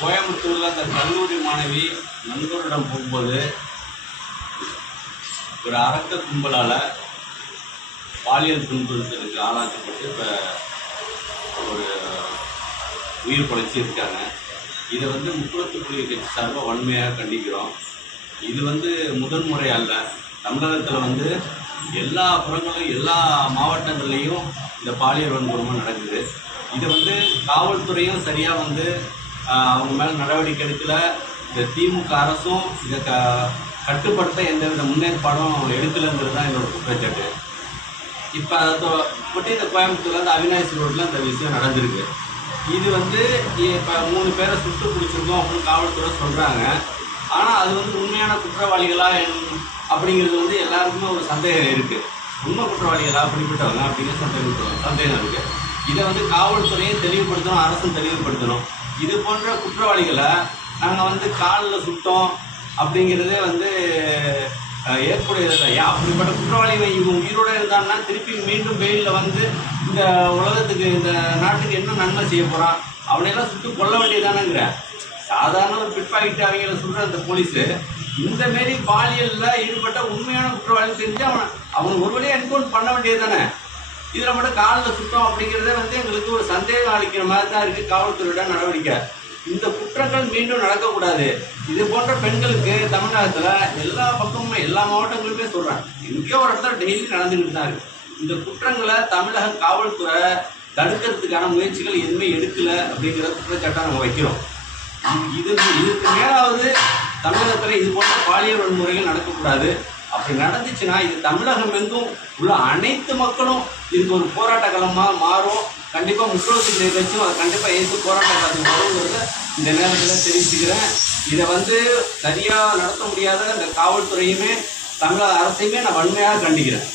கோயம்புத்தூரில் அந்த கல்லூரி மாணவி நண்பரிடம் போகும்போது ஒரு அரக்க கும்பலால் பாலியல் துன்புறுத்தலுக்கு ஆளாக்கப்பட்டு இப்போ ஒரு உயிர் படைச்சி இருக்காங்க இதை வந்து முக்குளத்து புலிகள் கட்சி சார்பாக வன்மையாக கண்டிக்கிறோம். இது வந்து முதன்முறை அல்ல. தமிழகத்தில் வந்து எல்லா புறங்களும் எல்லா மாவட்டங்கள்லேயும் இந்த பாலியல் வன்கொடுமை நடக்குது. இது வந்து காவல்துறையும் சரியாக வந்து அவங்க மேலே நடவடிக்கை எடுக்கல. இந்த திமுக அரசும் இதை க கட்டுப்படுத்த எந்தவித முன்னேற்பாடும் எடுக்கலைங்கிறது தான் என்னோட குற்றச்சாட்டு. இப்போ அதை ஒட்டி இந்த கோயம்புத்தூர்ல இந்த அவினாசி ரோட்டில் அந்த விஷயம் நடந்திருக்கு. இது வந்து இப்போ மூணு பேரை சுட்டு பிடிச்சிருக்கோம் அப்படின்னு காவல்துறை சொல்கிறாங்க ஆனால் அது வந்து உண்மையான குற்றவாளிகளா என்- அப்படிங்கிறது வந்து எல்லாருக்குமே ஒரு சந்தேகம் இருக்குது உண்மை குற்றவாளிகளா அப்படிப்பட்டவங்க அப்படிங்கிற சந்தேகம் சந்தேகம் இருக்குது இதை வந்து காவல்துறையும் தெளிவுபடுத்தணும் அரசும் தெளிவுபடுத்தணும். இது போன்ற குற்றவாளிகளை நாங்கள் வந்து காலில் சுட்டோம் அப்படிங்கிறதே வந்து அஹ், ஏற்புடையதில்லை ஏன் அப்படிப்பட்ட குற்றவாளி இவங்க உயிரோட இருந்தான்னா திருப்பி மீண்டும் வெயிலில் வந்து இந்த உலகத்துக்கு இந்த நாட்டுக்கு என்ன நன்மை செய்ய போகிறான் அவனையெல்லாம் சுட்டு கொல்ல வேண்டியதானங்கிற சாதாரண ஒரு பிட்பாக்கிட்டு அவங்கள சொல்கிற அந்த போலீஸு இந்த மாரி பாலியலில் ஈடுபட்ட உண்மையான குற்றவாளி தெரிஞ்சு அவனை அவன் ஒரு வழியாக என்கவுண்ட் பண்ண வேண்டியது தானே இதில் மட்டும் காலில் சுத்தம் அப்படிங்கிறதே வந்து எங்களுக்கு ஒரு சந்தேகம் அளிக்கிற மாதிரி தான் இருக்குது காவல்துறையோட நடவடிக்கை. இந்த குற்றங்கள் மீண்டும் நடக்கக்கூடாது. இது போன்ற பெண்களுக்கு தமிழகத்தில் எல்லா பக்கமும் எல்லா மாவட்டங்களுமே சொல்கிறேன் எங்கேயோ ஒரு இடத்துல டெய்லி நடந்துக்கிட்டு தான் இருக்குது இந்த குற்றங்களை தமிழக காவல்துறை தடுக்கிறதுக்கான முயற்சிகள் எதுவுமே எடுக்கலை அப்படிங்கிற குற்றச்சாட்டை நம்ம வைக்கிறோம். இது இதுக்கு மேலாவது தமிழகத்தில் இது போன்ற பாலியல் வன்முறைகள் நடக்கக்கூடாது. அப்படி நடந்துச்சுன்னா இது தமிழகம் எங்கும் உள்ள அனைத்து மக்களும் இதுக்கு ஒரு போராட்ட களமாக மாறும் கண்டிப்பாக முக்கியத்துவத்தை கட்சியும் அதை கண்டிப்பாக எதிர்த்து போராட்ட களத்துக்கு வருங்கிறத இந்த நேரத்தில் தெரிவிச்சுக்கிறேன். இதை வந்து சரியாக நடத்த முடியாத இந்த காவல்துறையுமே தமிழக அரசையுமே நான் வன்மையாக கண்டிக்கிறேன்.